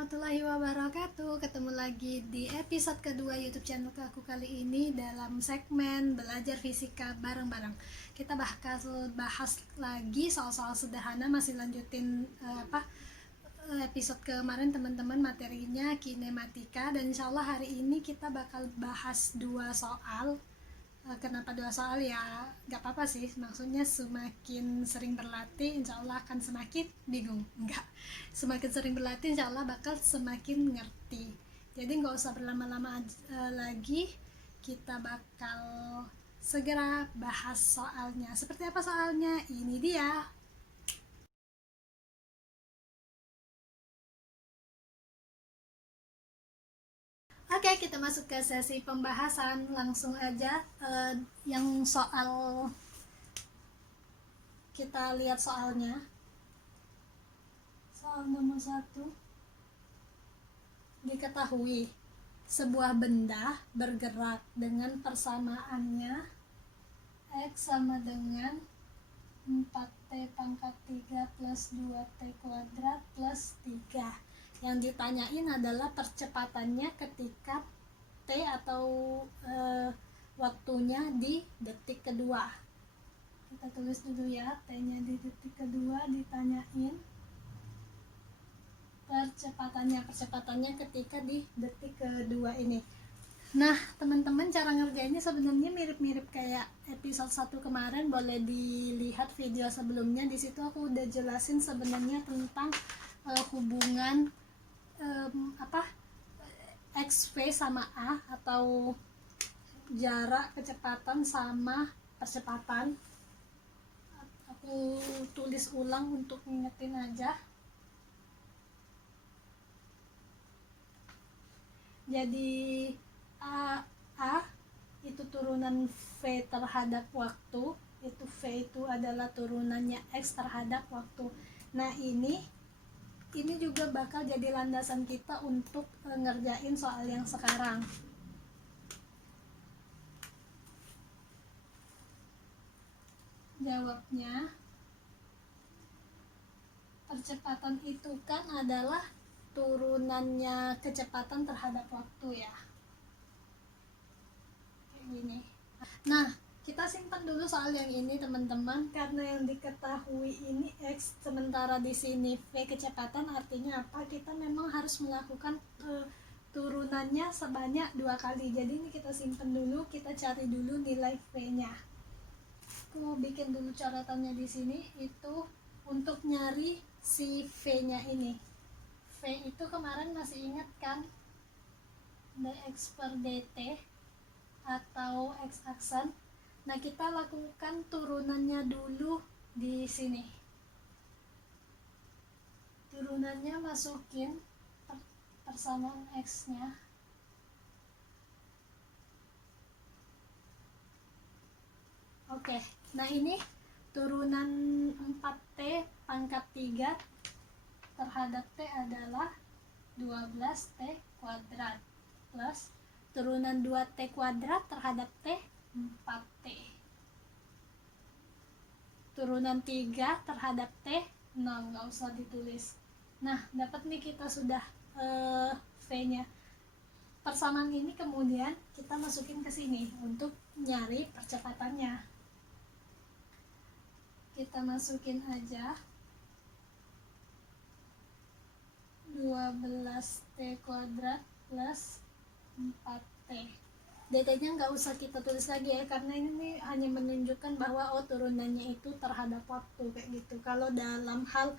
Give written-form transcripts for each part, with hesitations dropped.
warahmatullahi wabarakatuh. Ketemu lagi di episode kedua YouTube channel aku kali ini dalam segmen belajar fisika bareng-bareng. Kita bahas lagi soal-soal sederhana, masih lanjutin episode kemarin teman-teman, materinya kinematika, dan insyaallah hari ini kita bakal bahas dua soal. Kenapa dua soal? Ya gak apa-apa sih, maksudnya semakin sering berlatih insya Allah akan semakin bingung, enggak, semakin sering berlatih insya Allah bakal semakin ngerti. Jadi gak usah berlama-lama lagi, kita bakal segera bahas soalnya. Seperti apa soalnya? Ini dia. Oke, kita masuk ke sesi pembahasan. Langsung aja, yang soal, kita lihat soalnya. Soal nomor 1. Diketahui sebuah benda bergerak dengan persamaannya X sama dengan 4T pangkat 3 plus 2T kuadrat plus 3. Yang ditanyain adalah percepatannya ketika T atau waktunya di detik kedua. Kita tulis dulu ya, T-nya di detik kedua ditanyain. Percepatannya ketika di detik kedua ini. Nah, teman-teman, cara ngerjainnya sebenarnya mirip-mirip kayak episode 1 kemarin. Boleh dilihat video sebelumnya. Di situ aku udah jelasin sebenarnya tentang hubungan XV sama A, atau jarak kecepatan sama percepatan. Aku tulis ulang untuk ngingetin aja. Jadi A itu turunan V terhadap waktu, itu V itu adalah turunannya X terhadap waktu. Nah, ini juga bakal jadi landasan kita untuk ngerjain soal yang sekarang. Jawabnya, percepatan itu kan adalah turunannya kecepatan terhadap waktu ya, kayak gini. Nah, kita simpan dulu soal yang ini teman-teman, karena yang diketahui ini X, sementara di sini V kecepatan. Artinya apa? Kita memang harus melakukan turunannya sebanyak 2 kali. Jadi ini kita simpan dulu, kita cari dulu nilai V-nya. Aku mau bikin dulu catatannya di sini, itu untuk nyari si V-nya ini. V itu kemarin masih ingat kan? dx per dt atau x aksen. Nah, kita lakukan turunannya dulu di sini. Turunannya masukin persamaan x-nya. Oke, nah ini turunan 4T pangkat 3 terhadap T adalah 12T kuadrat plus turunan 2T kuadrat terhadap T 4T. Turunan 3 terhadap T 0, nggak usah ditulis. Nah, dapat nih kita sudah V-nya. Persamaan ini kemudian kita masukin ke sini untuk nyari percepatannya. Kita masukin aja 12T kuadrat plus 4T. dt-nya nggak usah kita tulis lagi ya, karena ini hanya menunjukkan bahwa turunannya itu terhadap waktu, kayak gitu kalau dalam hal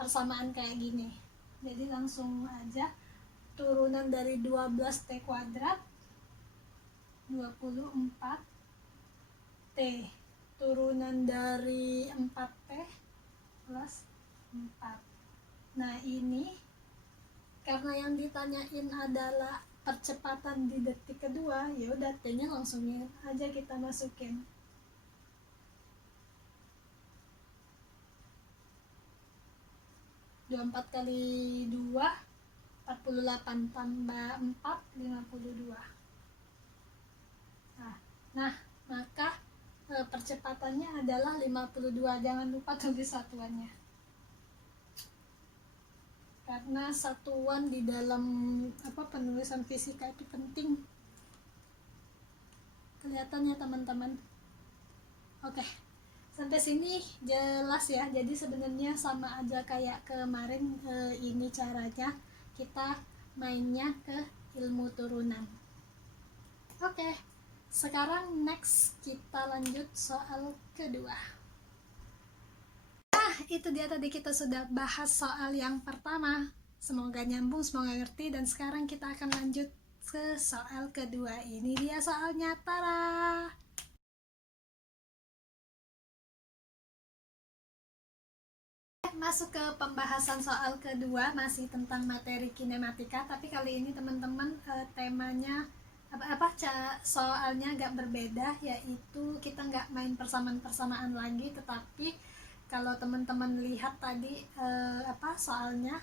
persamaan kayak gini. Jadi langsung aja, turunan dari 12T kuadrat 24T, turunan dari 4T plus 4. Nah, ini karena yang ditanyain adalah percepatan di detik kedua, ya udah T-nya langsung aja kita masukin. (24 kali 2 48 tambah 4 52). Nah, maka percepatannya adalah 52. Jangan lupa tulis satuannya. karena satuan di dalam penulisan fisika itu penting. Kelihatannya teman-teman. Oke, sampai sini jelas ya. Jadi sebenarnya sama aja kayak kemarin, ini caranya kita mainnya ke ilmu turunan. Oke, sekarang next kita lanjut soal kedua. Itu dia, tadi kita sudah bahas soal yang pertama. Semoga nyambung, semoga ngerti, dan sekarang kita akan lanjut ke soal kedua. Ini dia soalnya, tara. Masuk ke pembahasan soal kedua, masih tentang materi kinematika, tapi kali ini teman-teman temanya soalnya agak berbeda, yaitu kita nggak main persamaan-persamaan lagi, tetapi kalau teman-teman lihat tadi soalnya,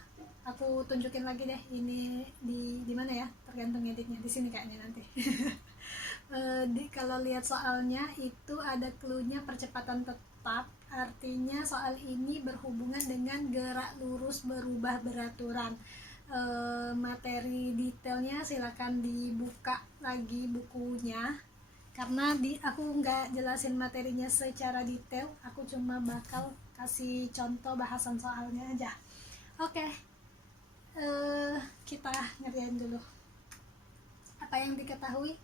aku tunjukin lagi deh, ini di mana ya, tergantung editnya, di sini kayaknya nanti. Kalau lihat soalnya itu ada cluenya percepatan tetap, artinya soal ini berhubungan dengan gerak lurus berubah beraturan. Materi detailnya silakan dibuka lagi bukunya, karena aku nggak jelasin materinya secara detail, aku cuma bakal kasih contoh bahasan soalnya aja. Oke, kita ngerjain dulu. Apa yang diketahui.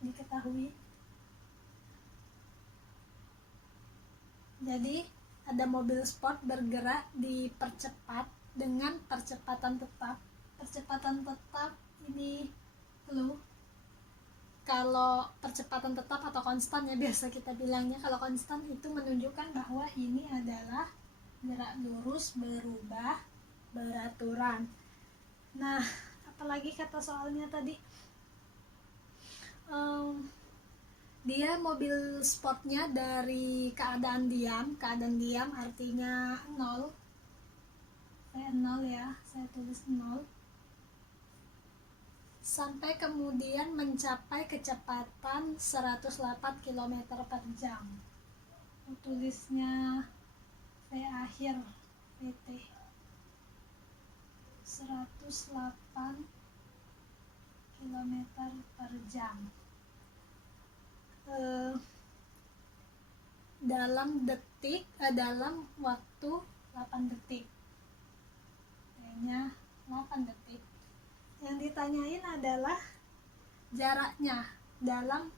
Jadi ada mobil sport bergerak dipercepat dengan percepatan tetap. Percepatan tetap ini kalau percepatan tetap atau konstan ya biasa kita bilangnya. Kalau konstan itu menunjukkan bahwa ini adalah gerak lurus berubah beraturan. Nah, apalagi kata soalnya tadi, dia mobil sportnya dari keadaan diam artinya 0, saya 0 ya, saya tulis 0, sampai kemudian mencapai kecepatan 108 km per jam. Tulisnya V akhir PT 108 km per jam dalam waktu 8 detik. Kayaknya 8 detik. Yang ditanyain adalah jaraknya dalam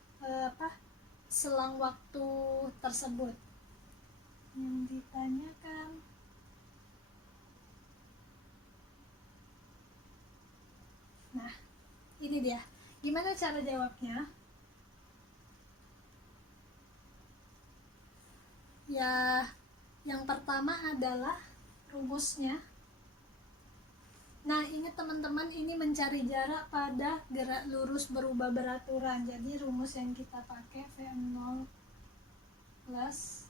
selang waktu tersebut. Yang ditanyakan nah, ini dia. Gimana cara jawabnya? Ya, yang pertama adalah rumusnya. Nah, ingat teman-teman, ini mencari jarak pada gerak lurus berubah beraturan. Jadi rumus yang kita pakai V0 plus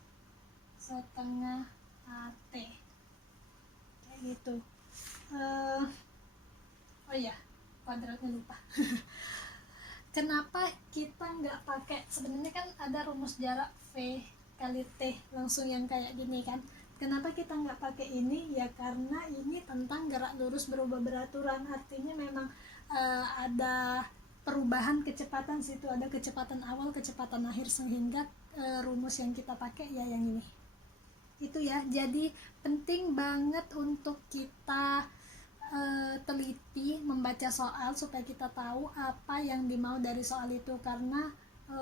setengah AT. Kayak gitu. Oh iya, kuadratnya lupa. Kenapa kita nggak pakai, sebenarnya kan ada rumus jarak V kali T langsung yang kayak gini kan. Kenapa kita nggak pakai ini? Ya karena ini tentang gerak lurus berubah beraturan, artinya memang ada perubahan kecepatan situ, ada kecepatan awal, kecepatan akhir, sehingga rumus yang kita pakai ya yang ini. Itu ya, jadi penting banget untuk kita teliti membaca soal supaya kita tahu apa yang dimau dari soal itu, karena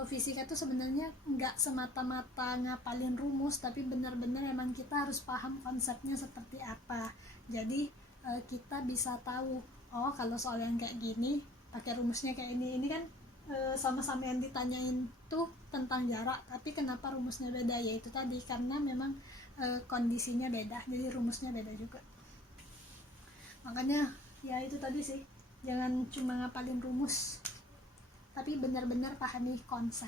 fisika itu sebenarnya nggak semata-mata ngapalin rumus, tapi benar-benar emang kita harus paham konsepnya seperti apa. Jadi kita bisa tahu, oh kalau soal yang kayak gini pakai rumusnya kayak ini. Ini kan sama-sama yang ditanyain tuh tentang jarak, tapi kenapa rumusnya beda? Yaitu tadi karena memang kondisinya beda, jadi rumusnya beda juga. Makanya ya itu tadi sih, jangan cuma ngapalin rumus, tapi benar-benar pahami konsep.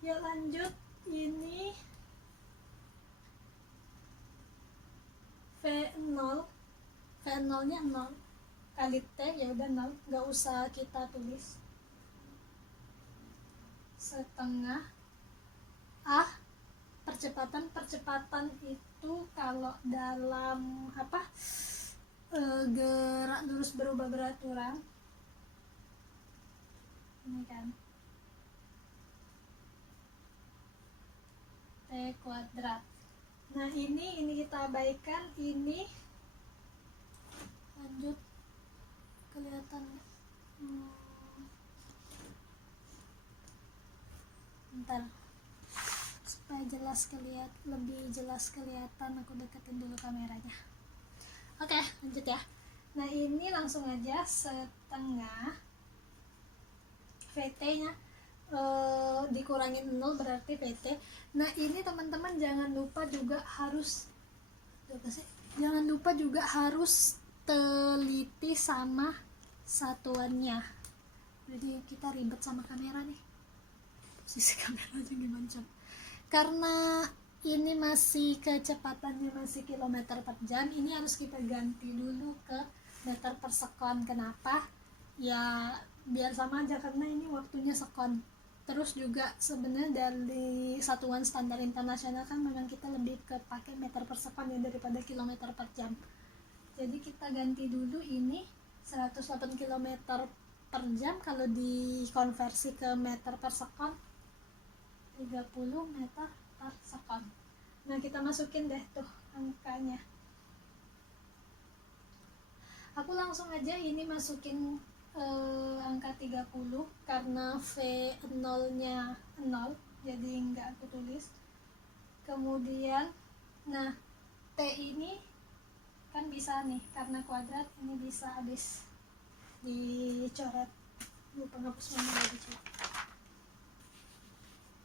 Ya lanjut, ini V0 nya 0 kali T, ya udah 0, nggak usah kita tulis. Setengah percepatan itu kalau dalam gerak lurus berubah beraturan ini kan T kuadrat. Nah ini kita abaikan, ini lanjut kelihatan bentar supaya lebih jelas kelihatan, aku deketin dulu kameranya. Oke, lanjut ya. Nah ini langsung aja setengah VT nya dikurangin 0 berarti VT. Nah ini teman-teman jangan lupa juga harus teliti sama satuannya. Jadi kita ribet sama kamera nih, posisi kameranya gimana coba, karena ini masih kecepatannya masih kilometer per jam, ini harus kita ganti dulu ke meter per sekon. Kenapa? Ya biar sama aja karena ini waktunya sekon. Terus juga sebenarnya dari satuan standar internasional kan memang kita lebih kepake meter per sekon ya daripada kilometer per jam. Jadi kita ganti dulu ini 108 km per jam, kalau dikonversi ke meter per sekon 30 meter per sekon. Nah kita masukin deh tuh angkanya. Aku langsung aja ini masukin angka 30 karena V0 nya 0 jadi enggak aku tulis. Kemudian nah T ini kan bisa nih karena kuadrat, ini bisa habis dicoret, lupa ngapus mana lagi coba.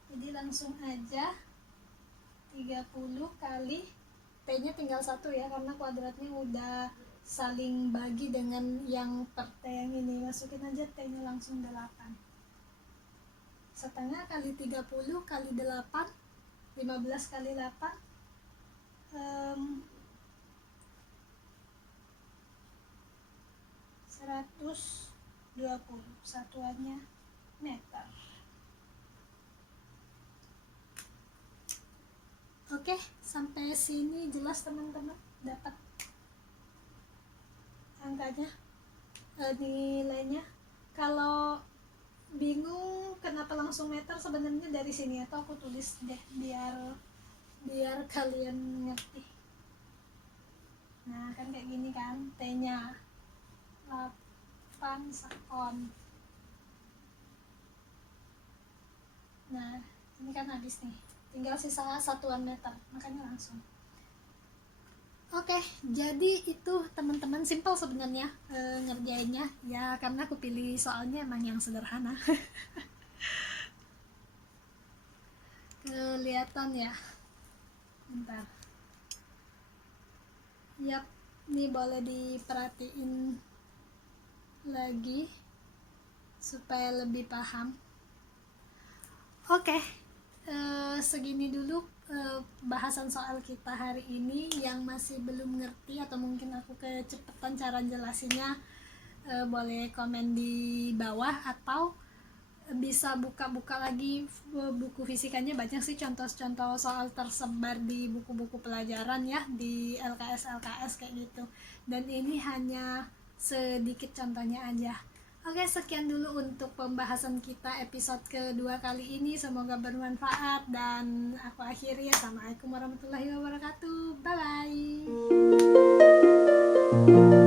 Jadi langsung aja 30 kali T nya tinggal 1 ya karena kuadratnya udah saling bagi dengan yang per T yang ini. Masukin aja T nya langsung 8, setengah kali 30 kali 8 15 kali 8 120, satuannya meter. Oke, sampai sini jelas teman-teman, dapat angkanya, nilainya. Kalau bingung kenapa langsung meter, sebenarnya dari sini atau aku tulis deh biar kalian ngerti. Nah kan kayak gini kan, T nya 8 sekon. Nah ini kan habis nih, tinggal sisa satuan meter, makanya langsung. Oke, jadi itu teman-teman, simpel sebenarnya ngerjainnya ya, karena aku pilih soalnya emang yang sederhana. Kelihatan ya, bentar. Yap, ini boleh diperhatiin lagi supaya lebih paham. Oke, segini dulu bahasan soal kita hari ini. Yang masih belum ngerti atau mungkin aku kecepatan cara jelasinnya, boleh komen di bawah atau bisa buka-buka lagi buku fisikanya. Banyak sih contoh-contoh soal tersebar di buku-buku pelajaran ya, di LKS kayak gitu, dan ini hanya sedikit contohnya aja. Oke, sekian dulu untuk pembahasan kita episode kedua kali ini. Semoga bermanfaat dan aku akhiri. Assalamualaikum warahmatullahi wabarakatuh. Bye bye.